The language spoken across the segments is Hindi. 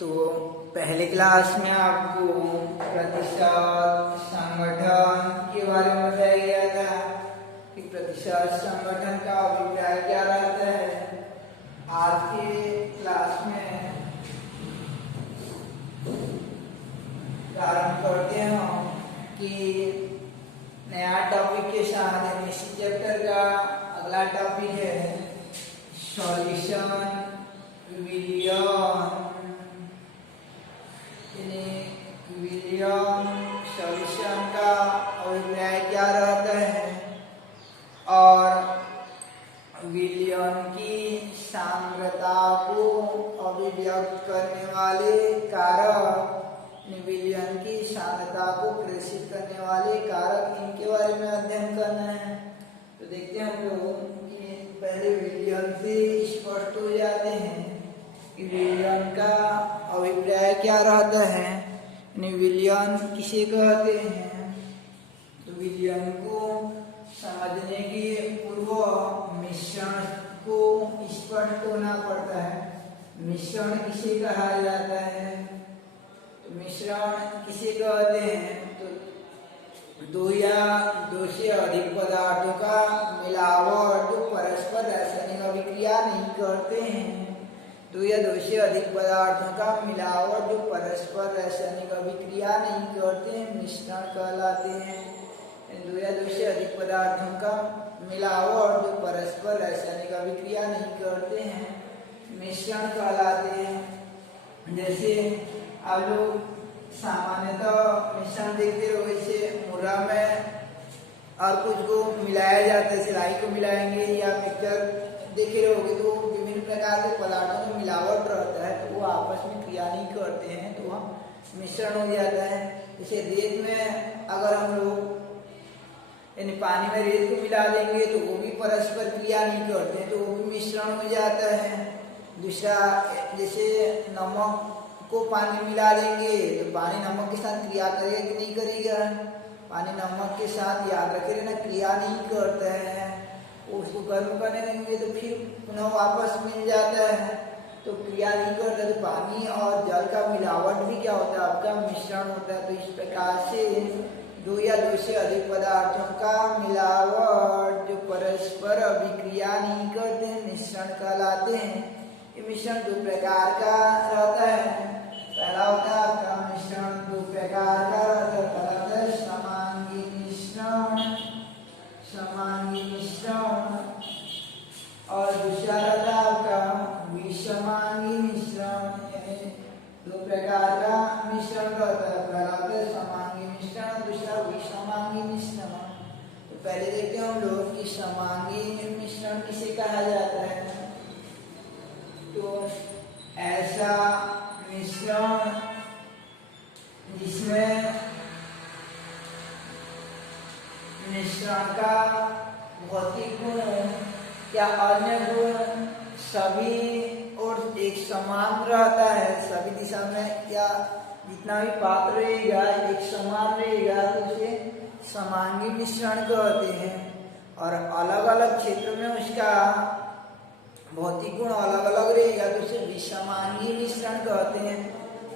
तो पहले क्लास में आपको प्रतिशत संगठन के बारे में बताया गया था कि प्रतिशत संगठन का अभिप्राय क्या रहता है। आज के क्लास में प्रारंभ करते हैं कि नया टॉपिक के साथ इसी चैप्टर का अगला टॉपिक है सॉल्यूशन विलियम सॉल्यूशन का अभिप्राय क्या रहता है और विलियम की सांद्रता को अभिव्यक्त करने वाले कारक, विलियम की सांद्रता को प्रेषित करने वाले कारक, इनके बारे में अध्ययन करना है। तो देखते हैं हम लोग कि पहले विलियम से स्पष्ट हो जाते हैं कि विलियम का अभिप्राय क्या रहता है, विलियम किसे कहते हैं। तो विलियम को समझने के पूर्व मिश्रण को स्पष्ट होना पड़ता है। मिश्रण किसे कहा जाता है, तो मिश्रण किसे कहते हैं, तो दो या दो से अधिक पदार्थों का मिलावट जो परस्पर रासायनिक अभिक्रिया नहीं करते हैं। दो या दो से अधिक पदार्थों का मिलावट जो परस्पर रासायनिक अभिक्रिया नहीं करते हैं मिश्रण कहलाते हैं। दो या दो से अधिक पदार्थों का मिलावट जो परस्पर रासायनिक अभिक्रिया नहीं करते हैं मिश्रण कहलाते हैं। जैसे आप लोग सामान्यतः मिश्रण देखते हो, वैसे मुर्रा में और कुछ को मिलाया जाता है, सिलाई को मिलाएंगे या मिक्सचर देखे रहोगे तो विभिन्न प्रकार के पदार्थों में मिलावट रहता है, तो वो आपस में क्रिया नहीं करते हैं, तो वह मिश्रण हो जाता है। जैसे रेत में अगर हम लोग यानी पानी में रेत को मिला देंगे तो वो भी परस्पर क्रिया नहीं करते हैं, तो वो भी मिश्रण हो जाता है। दूसरा, जैसे नमक को पानी मिला देंगे तो पानी नमक के साथ क्रिया करेगा कि नहीं करेगा, पानी नमक के साथ याद रखे ना क्रिया नहीं करता है। उसको गर्म करने लगेंगे तो फिर पुनः वापस मिल जाता है, तो क्रिया नहीं करता। तो पानी और जल का मिलावट भी क्या होता है, आपका मिश्रण होता है। तो इस प्रकार से दो या दो से अधिक पदार्थों का मिलावट जो परस्पर अभिक्रिया नहीं करते हैं मिश्रण कहलाते हैं। ये मिश्रण दो प्रकार का रहता है। पहला होता है आपका मिश्रण दो प्रकार का रहता है, समांगी मिश्रण, समांगी मिश्रण, और दूसरा रहता है आपका विषमांगी मिश्रण। दो प्रकार का मिश्रण रहता है, पहला होता है समांगी मिश्रण, दूसरा विषमांगी मिश्रण। तो पहले देखते हैं हम लोग कि समांगी मिश्रण किसे कहा जाता है। तो ऐसा मिश्रण जिसमें मिश्रण का भौतिक गुण या अन्य गुण सभी और एक समान रहता है, सभी दिशा में या जितना भी पात्र रहेगा एक समान रहेगा, तो उसे समांगी मिश्रण कहते हैं। और अलग अलग क्षेत्र में उसका भौतिक गुण अलग अलग रहेगा तो उसे विषमांगी मिश्रण कहते हैं।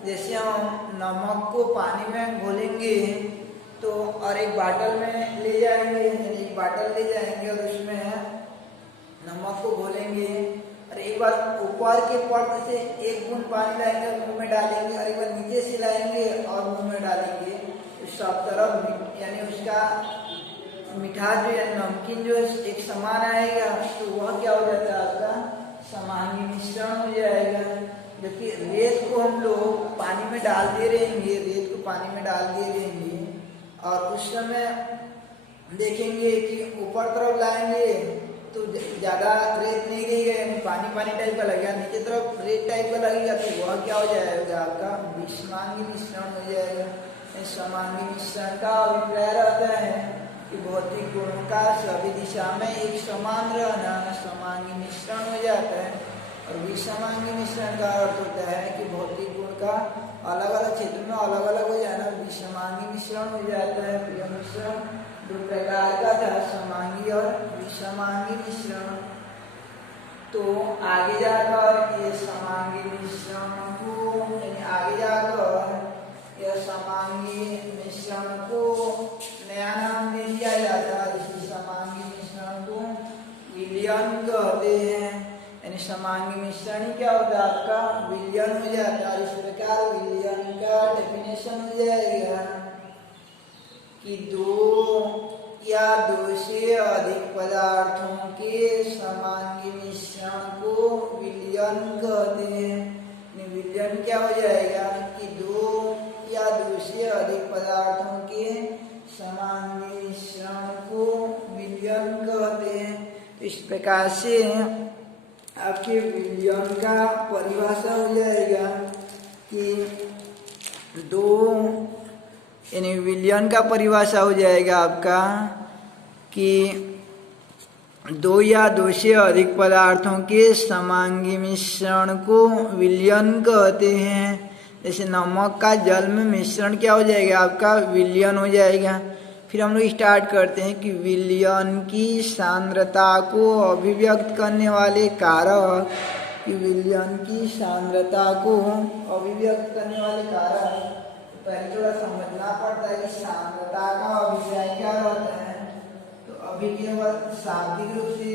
जैसे हम नमक को पानी में घोलेंगे तो और एक बाटल में ले जाएंगे, एक बाटल ले जाएंगे और उसमें नमक को घोलेंगे और एक बार ऊपर के पर्त से एक बूंद पानी लाएंगे मुंह में डालेंगे और एक बार नीचे से लाएंगे और मुंह में डालेंगे, तो सब तरफ यानी उसका मिठास जो है नमकीन जो है एक समान आएगा, तो वह क्या हो जाता है आपका समांगी मिश्रण हो जाएगा। जबकि रेत को हम लोग पानी में डाल दे रहेंगे, रेत को पानी में डाल दे रहेंगे और उस समय देखेंगे कि ऊपर तरफ लाएंगे तो ज्यादा रेत नहीं रहेगा, यानी पानी पानी टाइप का लगेगा, नीचे तरफ रेत टाइप का लगेगा, तो वह क्या हो जाएगा आपका विषमांगी मिश्रण हो जाएगा। समांगी मिश्रण का अभिप्राय रहता है कि भौतिक गुणों का सभी दिशा में एक समान रहना समांगी मिश्रण हो जाता है। और विषमांगी मिश्रण का अर्थ होता है कि भौतिक गुण का अलग अलग क्षेत्र में अलग अलग हो जाना विषमांगी मिश्रण हो जाता है। यह मिश्रण दो प्रकार का था, समांगी और विषमांगी मिश्रण। तो आगे जाकर ये समांगी मिश्रण को समांगी मिश्रण ही क्या होता है आपका विलयन हो जाता है। इस प्रकार विलयन का डेफिनेशन हो जाएगा कि दो या दो से अधिक पदार्थों के समांगी मिश्रण को विलयन कहते हैं। विलयन क्या हो जाएगा कि दो या दो से अधिक पदार्थों के समांगी मिश्रण को विलयन कहते हैं। तो इस प्रकार से आपके विलयन का परिभाषा हो जाएगा कि दो, यानी विलयन का परिभाषा हो जाएगा आपका कि दो या दो से अधिक पदार्थों के समांगी मिश्रण को विलयन कहते हैं। जैसे नमक का जल में मिश्रण क्या हो जाएगा आपका विलयन हो जाएगा। फिर हम लोग स्टार्ट करते हैं कि विलयन की सांद्रता को अभिव्यक्त करने वाले कारक, कि विलयन की सांद्रता को अभिव्यक्त करने वाले कारक पहले थोड़ा समझना पड़ता है कि सांद्रता का अभिप्राय क्या रहता है। तो अभी केवल शाब्दिक रूप से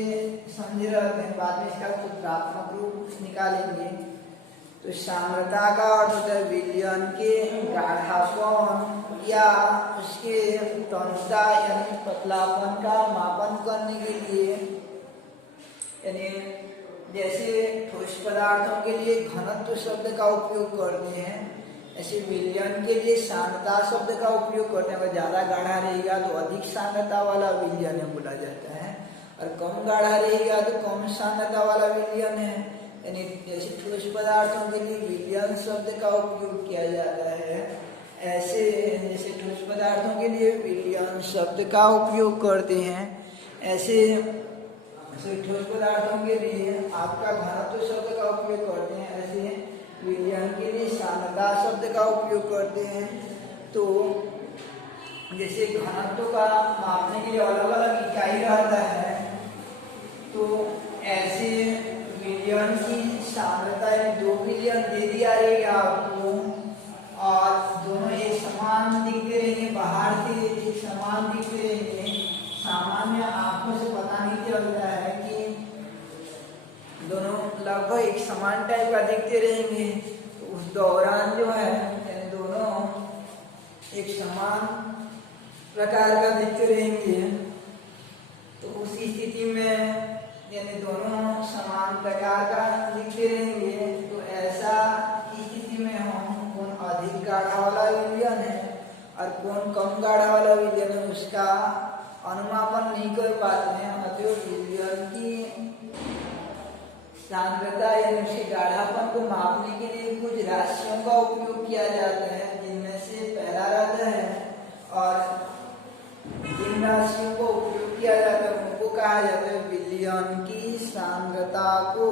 समझे रहते हैं, बाद में इसका सूत्रात्मक रूप निकालेंगे। तो सांद्रता का अर्थ होता है विलयन के गाढ़ापन या उसके तनुता यानी पतलापन का मापन करने के लिए। यानी जैसे ठोस पदार्थों के लिए घनत्व शब्द का उपयोग करते हैं, ऐसे विलयन के लिए सांद्रता शब्द का उपयोग करते हैं। अगर ज्यादा गाढ़ा रहेगा तो अधिक सांद्रता वाला विलयन बोला जाता है, और कम गाढ़ा रहेगा तो कम सांद्रता वाला विलयन है। यानी जैसे ठोस पदार्थों के लिए विलयन शब्द का उपयोग किया जाता है, ऐसे जैसे ठोस पदार्थों के लिए विलयन शब्द का उपयोग करते हैं, ऐसे ठोस पदार्थों के लिए आपका घनत्व शब्द का उपयोग करते हैं, ऐसे विलयन के लिए सांद्रता शब्द का उपयोग करते हैं। तो जैसे घनत्व का मापने के लिए अलग अलग इकाई रहता है, तो ऐसे विलयन की सांद्रता दो विलयन दे दिया रहेगा आपको, और दोनों एक समान दिखते रहेंगे, बाहर से एक समान दिखते रहेंगे। सामान्य आंखों से पता नहीं चलता है कि दोनों लगभग एक समान टाइप का दिखते रहेंगे। तो उस दौरान जो है दोनों एक समान प्रकार का दिखते रहेंगे। तो उसी स्थिति में यानी दोनों समान प्रकार का दिखते रहेंगे, तो ऐसा स्थिति में हम कौन अधिक गाढ़ा वाला विलयन है और कौन कम गाढ़ा वाला विलयन है उसका अनुमापन नहीं कर पाते हैं। अतः विलयन की सांद्रता यानी उसके गाढ़ापन को मापने के लिए कुछ राशियों का उपयोग किया जाता है, जिनमें से पहला रहता है, और जिन राशियों को उपयोग किया जाता है उनको कहा जाता है विलयन की सांद्रता को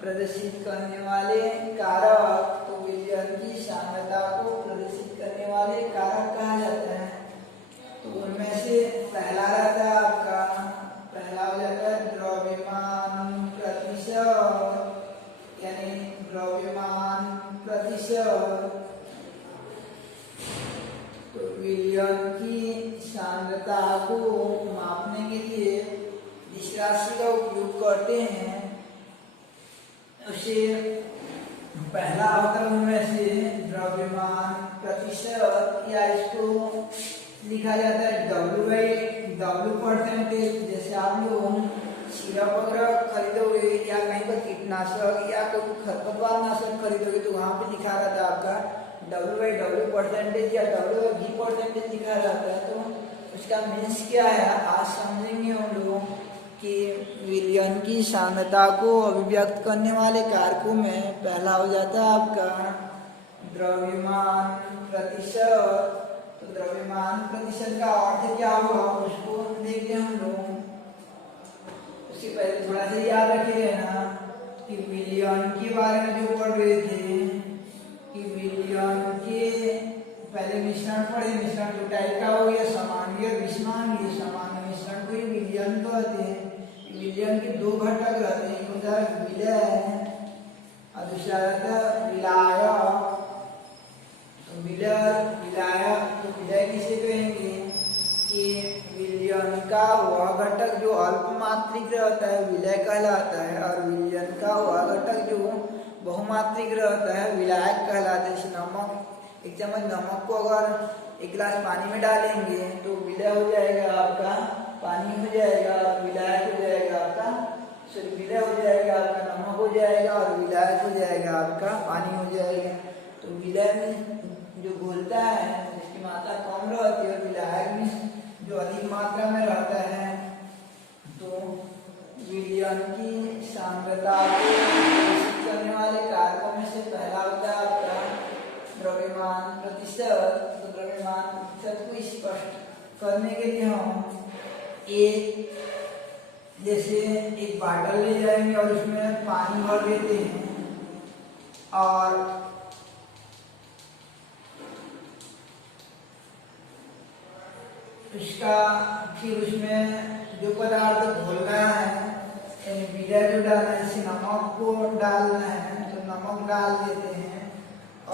प्रदर्शित करने वाले कारक। तो विलयन की सांद्रता को प्रदर्शित करने वाले कारक कहा जाता है। तो उनमें से पहला रहता है आपका, पहला हो जाता है द्रव्यमान प्रतिशत, यानी द्रव्यमान प्रतिशत। तो विलयन की सांद्रता को मापने के लिए जिस राशि का उपयोग करते हैं उसे पहला होता है उनमें से द्रव्यमान प्रतिशत, या इसको लिखा जाता है W/W%। जैसे आप लोग सिरप वगैरह खरीदोगे या कहीं पर कीटनाशक या कोई खरपतवार नाशक खरीदोगे तो वहां पे लिखा रहता है आपका W/W% या W/V% लिखा रहता है। तो उसका मीन्स क्या है आज समझेंगे हम लोग कि विलयन की सांद्रता को अभिव्यक्त करने वाले कारकों में पहला हो जाता है आपका द्रव्यमान प्रतिशत। तो द्रव्यमान प्रतिशत का अर्थ क्या हुआ उसको देखते हैं हम लोग। उससे पहले थोड़ा सा याद रखिए ना कि विलयन के बारे में जो पढ़ रहे थे कि विलयन के पहले मिश्रण पढ़े। मिश्रण दो टाइप का हो गया, समांगी और विषमांगी। समांगी मिश्रण को ही विलयन कहते हैं। विलयन के दो घटक रहते हैं, एक होता है विलय और दूसरा रहता है विलाय। तो विलय किसे कहेंगे कि विलयन का वह घटक जो अल्पमात्रिक रहता है विलय कहलाता है, और विलयन लिखा हुआ घटक जो बहुमात्रिक रहता है विलायक कहलाता है। जैसे नमक, एक चम्मच नमक को अगर एक गिलास पानी में डालेंगे तो विलय हो जाएगा आपका, पानी हो जाएगा और विलायक हो जाएगा आपका, सॉरी विलय हो जाएगा आपका, नमक हो जाएगा और विलायक हो जाएगा आपका, पानी हो जाएगा। तो विलय में जो घुलता है जिसकी मात्रा कम रहती है और विलायक में जो अधिक मात्रा में रहता है, तो विलयन की सांद्रता को निश्चित करने वाले कारकों में से पहला होता है आपका द्रव्यमान प्रतिशत। तो द्रव्यमान प्रतिशत को स्पष्ट करने के लिए हम एक, जैसे एक बाटल ले जाएंगे और उसमें पानी भर देते हैं और उसका फिर उसमें जो पदार्थ घोलना है यानी विलय जो डालना है, जैसे नमक को डालना है तो नमक डाल देते हैं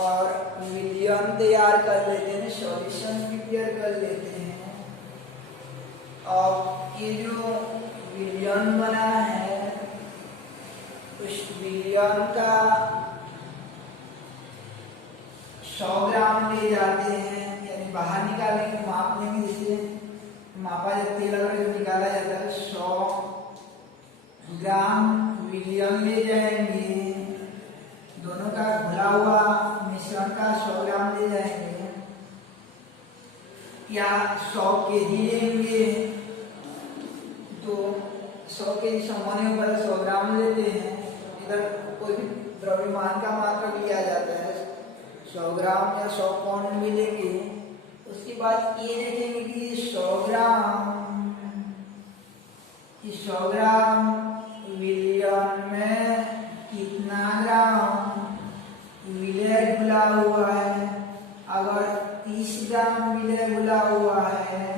और विलयन तैयार कर लेते हैं, सॉल्यूशन प्रिपेयर कर लेते हैं। और ये जो विलयन बना है उस विलयन का 100 ग्राम ले जाते हैं, यानी बाहर निकालेंगे, माप लेंगे, जैसे मापा जाता तेल अगर जो निकाला जाता है 100 ग्राम विलयन ले जाएंगे, दोनों का घुला हुआ मिश्रण का 100 ग्राम ले जाएंगे, या 100 केजी लेंगे तो 100 केजी सामान्य ऊपर 100 ग्राम लेते हैं। इधर कोई भी द्रव्यमान का मात्रा लिया जाता है, 100 ग्राम या 100 पाउंड भी लेंगे। उसके बाद ये देखेंगे कि 100 ग्राम विलयन में कितना ग्राम विलय घुला हुआ है। अगर 30 ग्राम विलय घुला हुआ है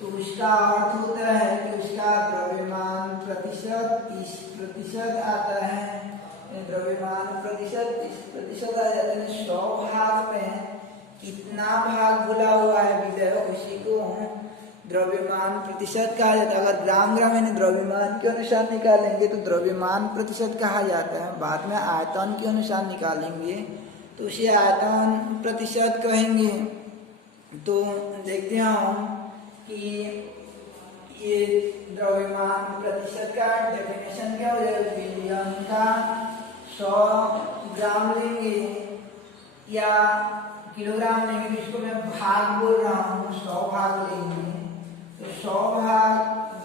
तो उसका अर्थ होता है कि उसका द्रव्यमान प्रतिशत 30% आता है। द्रव्यमान प्रतिशत 30% आ जाता है। 100 भाग में कितना भाग घुला हुआ है विलय, उसी को द्रव्यमान प्रतिशत कहा जाता है। अगर ग्राम ग्राम यानी द्रव्यमान के अनुसार निकालेंगे तो द्रव्यमान प्रतिशत कहा जाता है। बाद में आयतन के अनुसार निकालेंगे तो उसे आयतन प्रतिशत कहेंगे। तो देखते हैं हम कि ये द्रव्यमान प्रतिशत का डेफिनेशन क्या हो जाएगा। विलयन का 100 ग्राम लेंगे या किलोग्राम लेंगे, तो इसको मैं भाग बोल रहा हूँ, 100 भाग लेंगे तो 100 भाग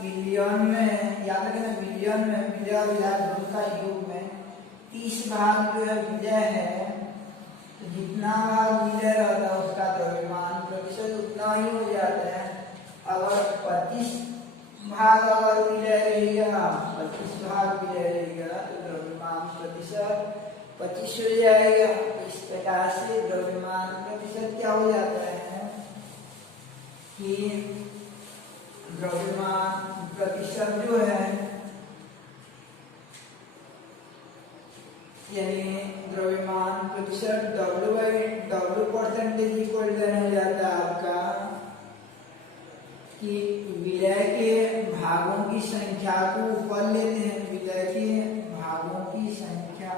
विलयन में, याद रखना विलयन में विलय और विलायक दोनों का योग में 30 भाग जो है विलय है, तो जितना भाग विलय रहता है उसका द्रव्यमान प्रतिशत उतना ही हो जाता है। अगर 25 भाग अगर विलय रहेगा, 25 भाग विलय रहेगा तो द्रव्यमान प्रतिशत 25 हो जाएगा। इस प्रकार से द्रव्यमान प्रतिशत क्या हो जाता है कि द्रव्यमान प्रतिशत जो है यानी द्रव्यमान प्रतिशत W परसेंटेज इक्वल हो जाता है आपका कि विलय के भागों की संख्या को ऊपर लेते हैं, विलय के भागों की संख्या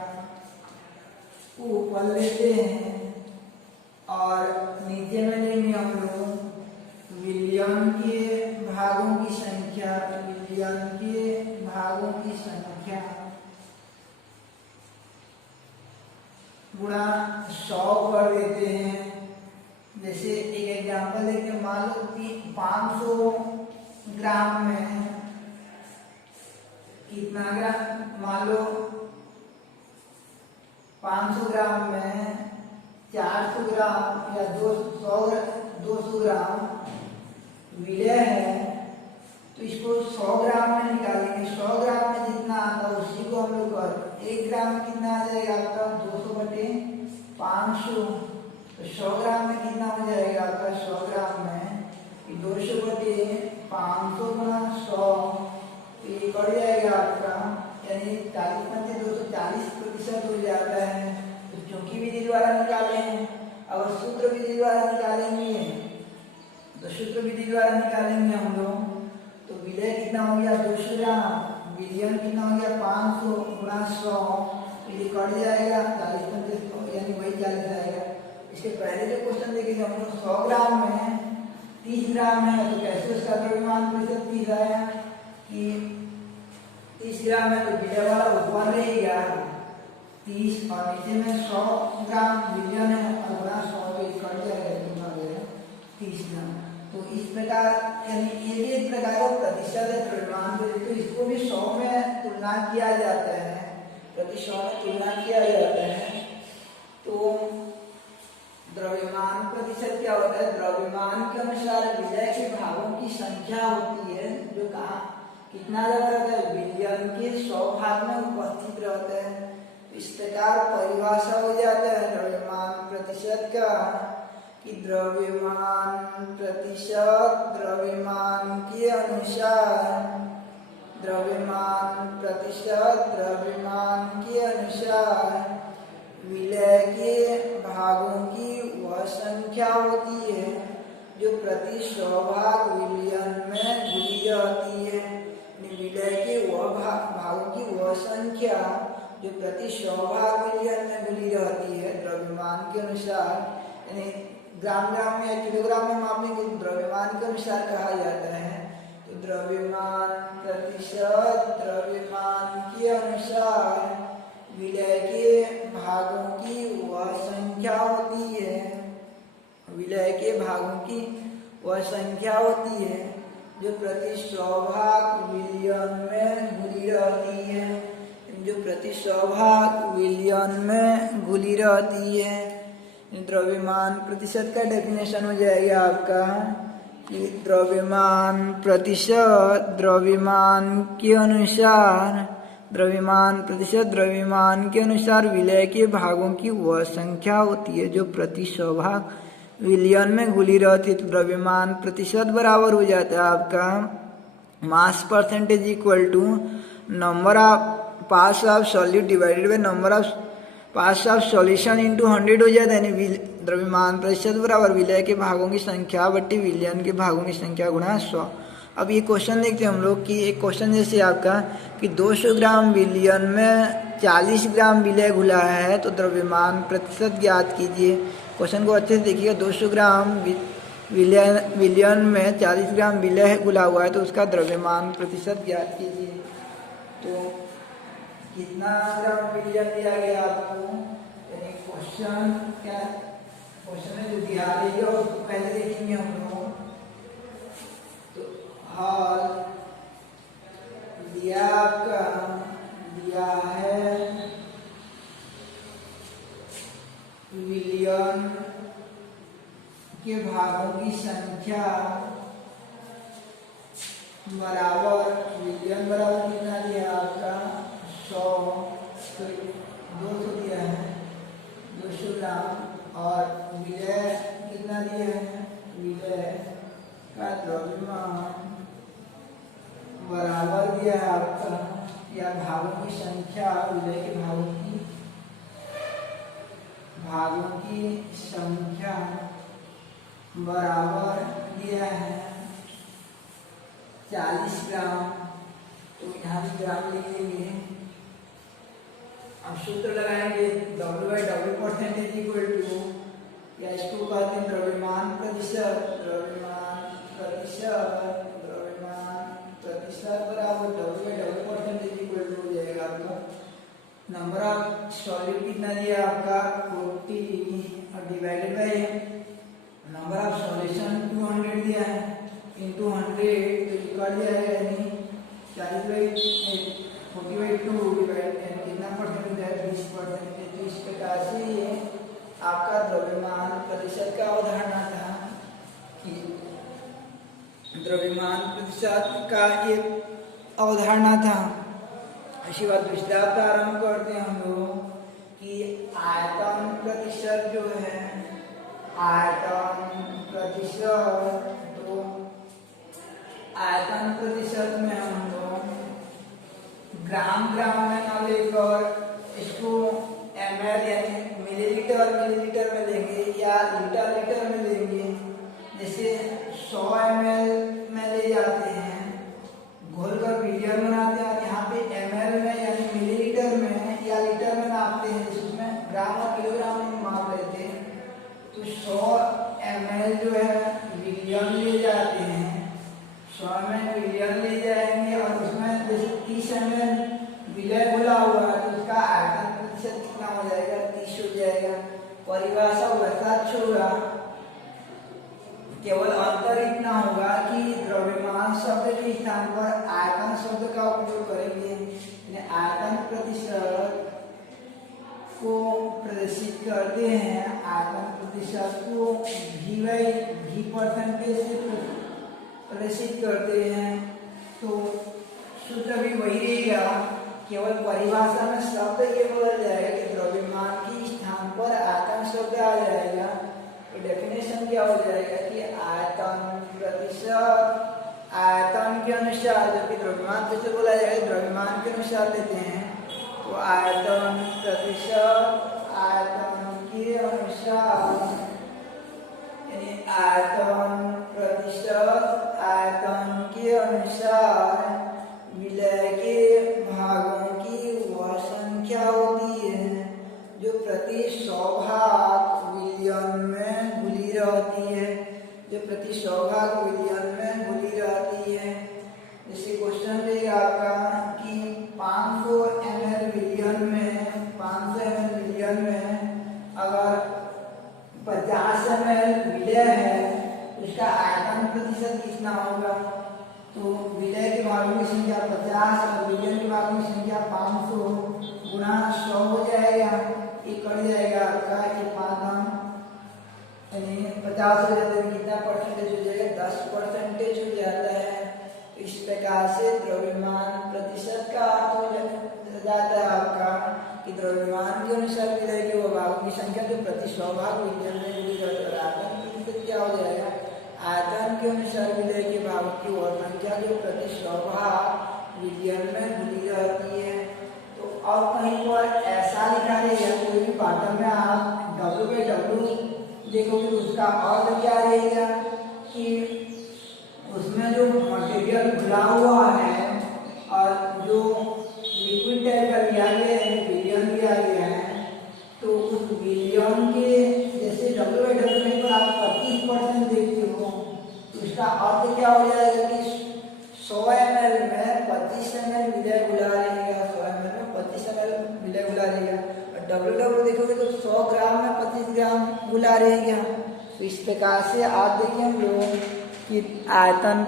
को ऊपर लेते हैं और नीचे में लेंगे हम लोग विलयन के भागों की संख्या, विलयन के भागों की संख्या गुणा 100 कर देते हैं। जैसे एक एग्जांपल लेके मान लो कि 500 ग्राम में कितना ग्राम, मान लो 500 ग्राम में 400 ग्राम या 200 ग्राम विलय है, तो इसको 100 ग्राम में निकालेंगे। 100 ग्राम में जितना आता है उसी को हम लोग कर, 1 ग्राम में कितना आ जाएगा आपका 200/500, तो 100 ग्राम में कितना हो जाएगा आपका 100 ग्राम में 200/500 गुना 100, तो ये बढ़ जाएगा आपका, यानी 40/240% हो जाता है। तो चूंकि विधि द्वारा निकाले हैं, अगर सूत्र विधि द्वारा निकालेंगे तो सूत्र विधि द्वारा निकालेंगे हम लोग तो विलय कितना हो गया 200 ग्राम, विलयन कितना हो गया 500 गुणा हम लोग 100 ग्राम में 30 ग्राम है, तो कैसे उसका द्रव्यमान प्रतिशत 30 आया कि 30 ग्राम है तो विलय वाला ऊपर रहेगा 30 और नीचे में 100 ग्राम विलयन है और गुणा 100 पे कट जाएगा, कितना हो जाएगा 30 ग्राम। तो इस प्रकार यानी ये भी एक प्रकार का प्रतिशत है द्रव्यमान पे, तो इसको भी 100 में तुलना किया जाता है, प्रति 100 में तुलना किया जाता है। तो द्रव्यमान प्रतिशत क्या होता है? द्रव्यमान के अनुसार विलय के भागों की संख्या होती है, जो कहा कितना जगह रहता है, विलयन के 100 भाग में उपस्थित रहता है। इस प्रकार परिभाषा हो जाता है द्रव्यमान प्रतिशत का कि द्रव्यमान प्रतिशत द्रव्यमान के अनुसार, द्रव्यमान प्रतिशत द्रव्यमान के अनुसार विलय के भागों की वह संख्या होती है जो प्रति 100 भाग विलयन में घुली रहती है। विलय के वह भागों की वह संख्या जो प्रति 100 भाग विलयन में घुली रहती है द्रव्यमान के अनुसार, यानी ग्राम ग्राम में या किलोग्राम में मापने के द्रव्यमान के अनुसार कहा जाता है। तो द्रव्यमान प्रतिशत द्रव्यमान के अनुसार विलय के भागों की वह संख्या होती है, विलय के भागों की वह संख्या होती है जो प्रति 100 भाग विलयन में घुली रहती है, जो प्रति 100 भाग विलयन में घुली रहती है। द्रव्यमान प्रतिशत का डेफिनेशन हो जाएगा आपका कि द्रव्यमान प्रतिशत द्रव्यमान के अनुसार, द्रव्यमान प्रतिशत द्रव्यमान के अनुसार विलय के भागों की वह संख्या होती है जो प्रति 100 भाग विलयन में घुली रहती है। तो द्रव्यमान प्रतिशत बराबर हो जाता है आपका mass percentage equal to number of pass of solute divided by number of pass of solution into 100 हो जाता है, यानी द्रव्यमान प्रतिशत बराबर विलय के भागों की संख्या बट्टी विलयन के भागों की संख्या गुणा 100। अब ये क्वेश्चन देखते हैं हम लोग कि एक क्वेश्चन जैसे आपका कि 200 ग्राम विलयन में 40 ग्राम विलय घुला है तो द्रव्यमान प्रतिशत ज्ञात कीजिए। क्वेश्चन को अच्छे से देखिएगा, 200 ग्राम विलयन में 40 ग्राम विलय घुला हुआ है तो उसका द्रव्यमान प्रतिशत ज्ञात कीजिए। तो कितना ग्राम विलयन दिया गया आपको, यानी क्वेश्चन क्या, क्वेश्चन में जो दिया है और पहले देखेंगे हम लोग। तो हल दिया आपका दिया है विलयन के भागों की संख्या बराबर, विलयन बराबर कितना दिया आपका 100, तो 200 दिया है 200 ग्राम, और विलय कितना दिया है, विलय का द्रव्यमान बराबर दिया है आपका, या भागों की संख्या, विलय के भागों की संख्या बराबर दिया है 40 ग्राम। तो यहाँ भी ग्राम लिख लेंगे। अब सूत्र लगाएंगे W/W परसेंटेज इक्वल टू, या इसको कहते हैं द्रव्यमान प्रतिशत, द्रव्यमान प्रतिशत बराबर W/W परसेंटेज इक्वल टू हो जाएगा आपका नंबर ऑफ सॉल्यूट कितना दिया आपका 40 और divided by number of solution 200 दिया है इनटू 100, तो कट जाएगा, यानी 40/2 डिवाइड कितना परसेंट हो जाएगा 20%। तो इस प्रकार से ये आपका द्रव्यमान प्रतिशत का अवधारणा था कि द्रव्यमान प्रतिशत का एक अवधारणा था। इसी बात दूसरा प्रारंभ करते हैं हम लोग कि आयतन प्रतिशत जो है, आयतन प्रतिशत, तो आयतन प्रतिशत में हम लोग ग्राम में ना लेकर इसको ml यानी मिलीलीटर में लेंगे या लीटर में लेंगे। जैसे 100 ml में ले जाते हैं, घोल कर विलयन बनाते हैं, यहाँ पे ml में यानी मिलीलीटर में या लीटर में नापते हैं, जिसमें ग्राम और किलोग्राम में माप लेते हैं। तो 100 ml जो है विलियन ले जाते हैं, 100 में विलियन ले जाएंगे और उसमें जैसे 30 ml विलय घुला हुआ है तो उसका आयतन प्रतिशत कितना हो जाएगा, 30 हो जाएगा। परिभाषा वैसा छोड़ा, केवल अंतर इतना होगा कि द्रव्यमान शब्द के स्थान पर आयतन शब्द का उपयोग करेंगे। आयतन प्रतिशत को प्रदर्शित करते हैं, आयतन प्रतिशत को भी परसेंटेज से प्रदर्शित करते हैं। तो सूत्र भी वही रहेगा, केवल परिभाषा में शब्द ये बदल जाएगा कि द्रव्यमान के स्थान पर आयतन शब्द आ जाएगा। तो डेफिनेशन क्या हो जाएगा कि आयतन प्रतिशत आयतन के अनुसार, जबकि द्रव्यमान कैसे बोला जाएगा, द्रव्यमान के अनुसार लेते हैं तो आयतन प्रतिशत आयतन के अनुसार, यानी आयतन प्रतिशत आयतन के अनुसार विलय के भागों की वह संख्या होती है जो प्रति 100 भाग विलियन में घुली रहती है, जो प्रति 100 भाग विलियन में घुली रहती है। जैसे क्वेश्चन देगा आपका कि 500 ml विलियन में, 500 ml विलियन में अगर 50 ml विलय है तो इसका आयतन प्रतिशत कितना होगा। तो विलय के भागों की संख्या 50 और विलियन के भागों की संख्या 500 गुणा 100 हो जाएगा, ये कट जाएगा आपका, ये 5 यानी 50 हो जाता है, कितना परसेंटेज हो जाएगा, 10% हो जाता है। इस प्रकार से द्रव्यमान प्रतिशत का अर्थ हो जाता है आपका कि द्रव्यमान के अनुसार विलय के वो भागों की संख्या जो प्रति 100 भाग विलियन में मिली रहती है। आयतन प्रतिशत क्या हो जाएगा, आयतन के अनुसार विलय के भागों की वह संख्या जो प्रति 100 भाग विलियन में मिली रहती है। तो और कहीं पर ऐसा लिखा रहेगा, कोई भी पाठ्यक्रम में आप W/W देखोगे तो उसका अर्थ क्या रहेगा कि उसमें जो मटेरियल घुला हुआ है और जो लिक्विड टाइप का लिया गया है, विलियन लिया गया है, तो उस विलियन के जैसे W/W पर आप 25% देखते हो तो इसका अर्थ क्या हो जाएगा कि 100 ml में 25 ml विलय घुला रहेगा, 100 ml में 25 ml विलय घुला रहेगा। और W/W देखोगे तो 100 ग्राम में 25 ग्राम घुला रहेगा। तो इस प्रकार से आप देखिए हम लोग कि आयतन